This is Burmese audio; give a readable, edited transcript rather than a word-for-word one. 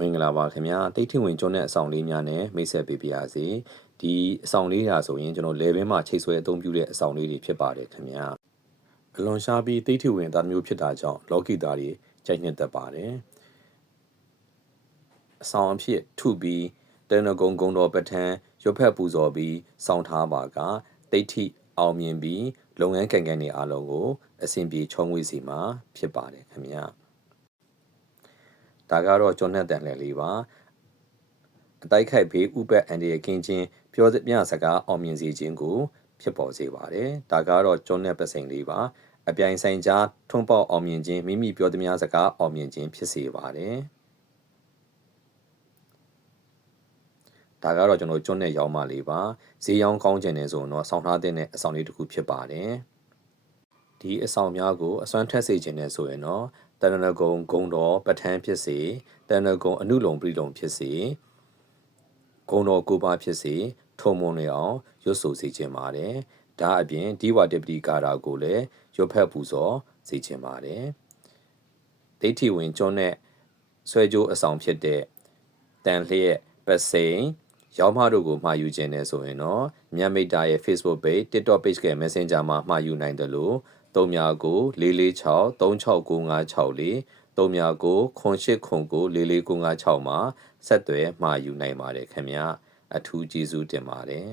မင်္ဂလာပါခင်ဗျာတိတ်ထဝင်ကျွန်းတဲ့အဆောင်လေးများနဲ့မိတ်ဆက်ပေးပါရစေဒီအဆောင်လေးရာဆိုရင်ကျွန်တော်လေဘင်းမှာချိတ်ဆွဲအသုံးပြုတဲ့အဆောင်လေးတွေဖြစ်ပါတယ်ခင်ဗျာအလွန်ရှားပြီးတိတ်ထဝင်သားမျိုးဖြစ်တာကြောင့်လော်ကီသားတွေကြိုက်နှစ်သက်ပါတယ်အဆောင်အဖြစ်ထုပြီးတန်နဂုံဂုံတော်ပထန်းရွက်ဖက်ပူဇော်ပြီးစောင့်ထားပါကတိတ်ထိအောင်မြင်ပြီးလုပ်ငန်းကံတွေအားလုံးကိုအဆင်ပြေချောမွေ့စီမှာဖြစ်ပါတယ်ခင်ဗျာဒါကတော့ကျွန်းနဲ့တန်လှည့်လေးပါအတိုက်ခိုက်ဘေးဥပတ်အန်ဒီရကင်းချင်းပြောပြစကားအောင်မြင်စေခြင်းကိုဖြစ်ပေါ်စေပါတယ်ဒါကတော့ကျွန်းနဲ့ပစိန်လေးပါအပြိုင်ဆိုင်ကြားထွန်းပေါက်အောင်မြင်ခြင်းမိမိပြောသည်များစကားအောင်မြင်ခြင်းဖြစ်စေပါတယ်ဒါကတော့ကျွန်တော်ကျွန်းနဲ့ရောင်းမလေးပါဈေးရောင်းကောင်းခြင်းနဲ့ဆိုတော့ဆောင်းထားတဲ့အဆောင်လေးတစ်ခုဖြစ်ပါတယ်ဒီအဆောင်များကိုအစွမ်းထက်စေခြင်းနဲ့ဆိုရင်တော့တဏ္ဍဂုံဂုံတော်ပထန်းဖြစ်စေတဏ္ဍဂုံအနုလုံပြိလုံဖြစ်စေဂုံတော်ကိုပါဖြစ်စေထုံမွန်နေအောင်ရွတ်ဆိုစေခြင်းပါတယ်ဒါအပြင်ဒီဝတ္တပတိကာရာကိုလည်းရွတ်ဖက်ပူဇော်စေခြင်းပါတယ်ဒိဋ္ဌိဝင်ကျွန်းနဲ့ဆွဲကြိုးအဆောင်ဖြစ်တဲ့တန်လျက်ပစိန်ရောင်းမတို့ကိုမှာယူခြင်းနဲ့ဆိုရင်တော့မြတ်မိတ်တာရဲ့ Facebook page TikTok page က Messenger မှာမှာယူနိုင်တယ်လို့3များကို446 36956 3များကို0809 44956မှာဆက်သွယ်မှာယူနိုင်ပါတယ်ခင်ဗျာအထူးကျေးဇူးတင်ပါတယ်